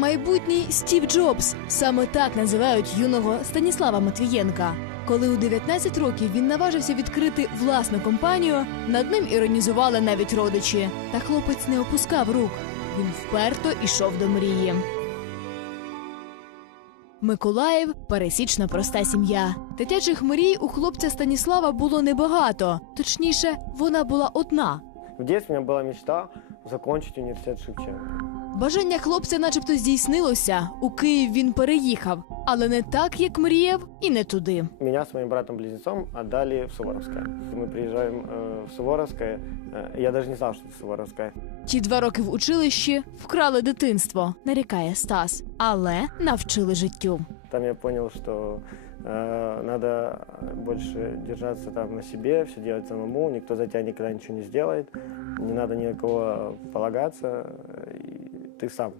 Майбутній Стів Джобс саме так називають юного Станіслава Матвієнка. Коли у 19 років він наважився відкрити власну компанію, над ним іронізували навіть родичі. Та хлопець не опускав рук. Він вперто ішов до мрії. Миколаїв пересічна проста сім'я. Дитячих мрій у хлопця Станіслава було небагато. Точніше, вона була одна. В меня была мечта закончить университет Шевченко. Бажання хлопця, начебто, здійснилося. У Київ він переїхав, але не так, як мріяв, і не туди. Меня с моим братом-близнецом отдали в Суворовское. Мы приезжаем э, в Суворовское. Э, я даже не знал, что это Суворовское. Ті два роки в училищі вкрали дитинство, нарікає Стас, але навчили життю. Там я понял, что э, надо больше держаться там на себе, все делать самому. Никто за тебя никогда ничего не сделает. Не надо ни на кого полагаться. э, И ты сам.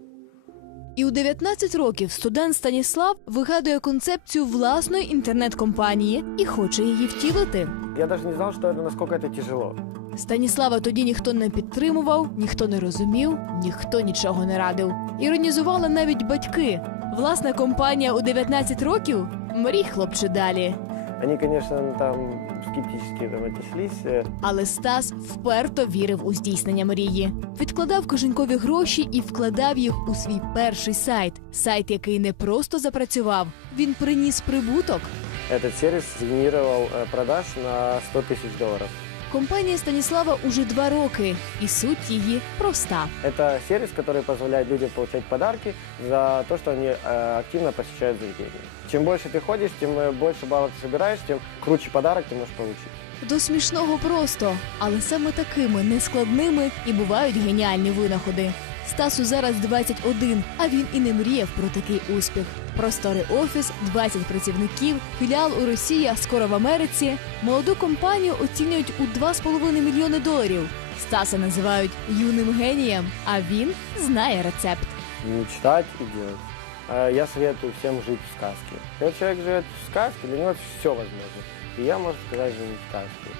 І у 19 років студент Станіслав вигадує концепцію власної інтернет-компанії і хоче її втілити. Я даже не знал, что это, насколько это тяжело. Станіслава тоді ніхто не підтримував, ніхто не розумів, ніхто нічого не радив. Іронізували навіть батьки. Власна компанія у 19 років мрій хлопче далі. Они, конечно, там скептически там, отнеслись. э, Але Стас вперто вірив у здійснення мрії. Відкладав кишенькові гроші і вкладав їх у свій перший сайт. Сайт, який не просто запрацював, він приніс прибуток. Этот сервис сгенерировал э, продаж на 100 тысяч долларов. Компанія Станіслава уже два роки, і суть її проста. Это сервис, который позволяет людям получать подарки за то, что они э, активно посещают заведение. Чем больше ты ходишь, тем э, больше баллов ты собираешь, тем круче подарок ты можешь получить. До смішного просто, але саме такими нескладними і бувають геніальні винаходи. Стасу зараз 21, а він і не мріяв про такий успіх. Просторий офіс, 20 працівників, філіал у Росії, а скоро в Америці. Молоду компанію оцінюють у 2,5 мільйони доларів. Стаса називають юним генієм, а він знає рецепт. Мечтать и делать. Я советую всем жить в сказке. Когда человек живет в сказке, для него все возможно. И я, можно сказать, живу в сказке.